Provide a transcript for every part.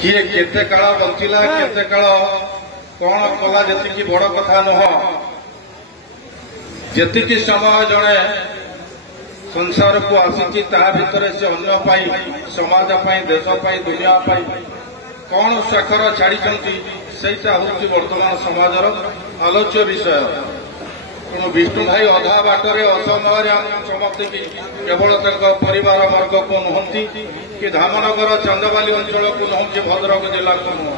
किए केते काल बंचिला केते काल कौन कला जी बड़ कथा नुह जी समय जड़े संसार को आसी भितर से अन्य समाज देश दुनिया कौन स्वाक्षर छाड़ी सेटा हूँ वर्तमान समाजर आलोच्य विषय। तेणु विष्णु भाई अधा बाटर असमय समस्ते केवल परिवार मार्ग को नुहति कि धामनगर चांदबाली अंचल को नुह कि भद्रक जिला को नुह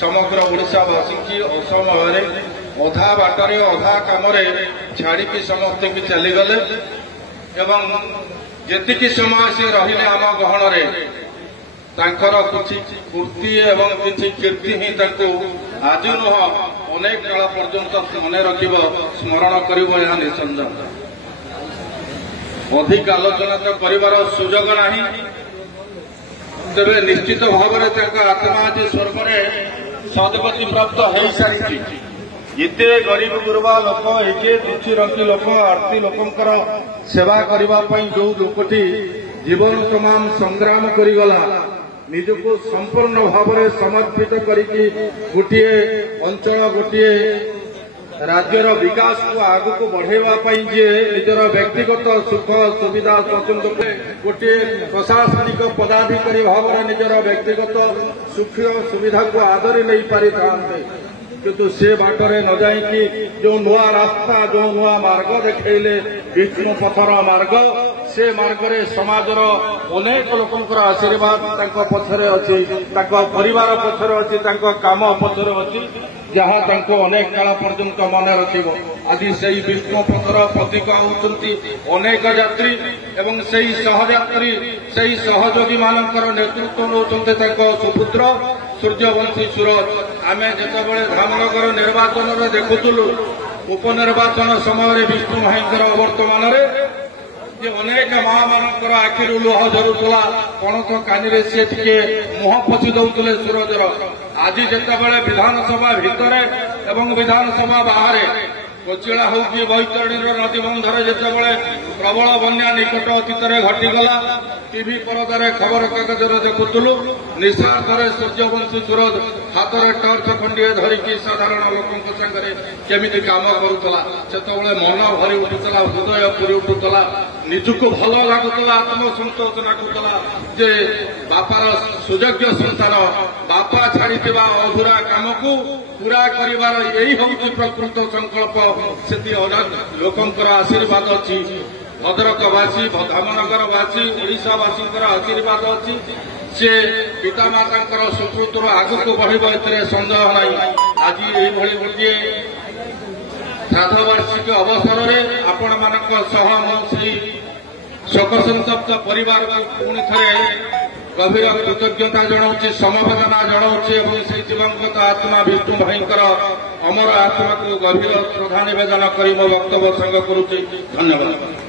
समग्र ओडावासी की असमय अधा बाटर अधा कम छाड़ी समस्ते की चलीगले एवं जी समय से रहिले आम गहन किसी पूर्ति एवं किसी कीर्ति ही आज नुह अनेक काल पर्यंत मन रख स्मरण कर निसंदेह अधिक आलोचना तो कर सुजोग नहीं तेरे निश्चित भाव में आत्मा आज स्वर्ग में सदगति प्राप्त हो सारी जिते गरीब गुरुबा लोक ये दुखी रखी लोक आरती लोकंकर सेवा करने जो लोकटी जीवन तमाम संग्राम करगला निजको संपूर्ण भाव में समर्पित करके गोटे अंचल गोटे राज्यर विकास को आग को बढ़ावाई जे निजर व्यक्तिगत सुख सुविधा स्वतंत्र गोटे प्रशासनिक पदाधिकारी भाव में निजर व्यक्तिगत सुख सुविधा को आदरी नहीं पारि था किंतु से बाटरे न जाइकी जो नुआ रास्ता जो नुआ मार्ग देखले विष्णु पथर मार्ग से मार्ग रे समाजर अनेक लोकंकर आशीर्वाद पछरे अच्छी परिवार पछरे अच्छी काम पछरे अच्छी जहाँ अनेक काल पर्यंत मन रखिब आज से विष्णु पथर प्रतीक होती अनेक यात्री एवं से सहयात्री से सहयोगी मानकर नेतृत्व नौकरी सुपुत्र सूर्यवंशी सूरज आमे जिते धामनगर निर्वाचन में देखुलु उपनिर्वाचन समय विष्णु भाई वर्तमान अनेक माँ मान आखिर लुह झरुला पणस कानी सी टे मुह पोछि दौले सूरजर आज जिते विधानसभा भितर एवं विधानसभा बाहर कोचिला हो कि बैतरणी नदी बंधर जिते प्रबल बन्या निकट अतीत घटीगला टीवी परदार खबर कागज देखुलु निशार्थ सूर्यवंशी सूरज हाथ में टर्च खंडे धरिकी साधारण लोक सागर केमी कम करूला से मन भरी उठुला हृदय पूरी उठुला निजुक भल लगुला आत्मसंतोष लगुला जे बापार सुयोग्य संतान बापा छाड़ी अधूरा कम को पूरा कर यही हूँ प्रकृत संकल्प से लोकंर आशीर्वाद अच्छी भद्रकवासी धामनगरवासी ओडावासी आशीर्वाद अच्छी से पितामाता सुकृतर आगक बढ़ सन्देह ना आज ये गोटे श्राद्धवार्षिक अवसर में आपण मान शोक संतप्त परिवार को पुणी थे गभीर कृतज्ञता जनाऊँ समवेदना जनाऊँ से दिवंगत आत्मा विष्णु भाई अमर आत्मा को गभीर श्रद्धा निवेदन कर मो वक्तव्य संग करुच्ची। धन्यवाद।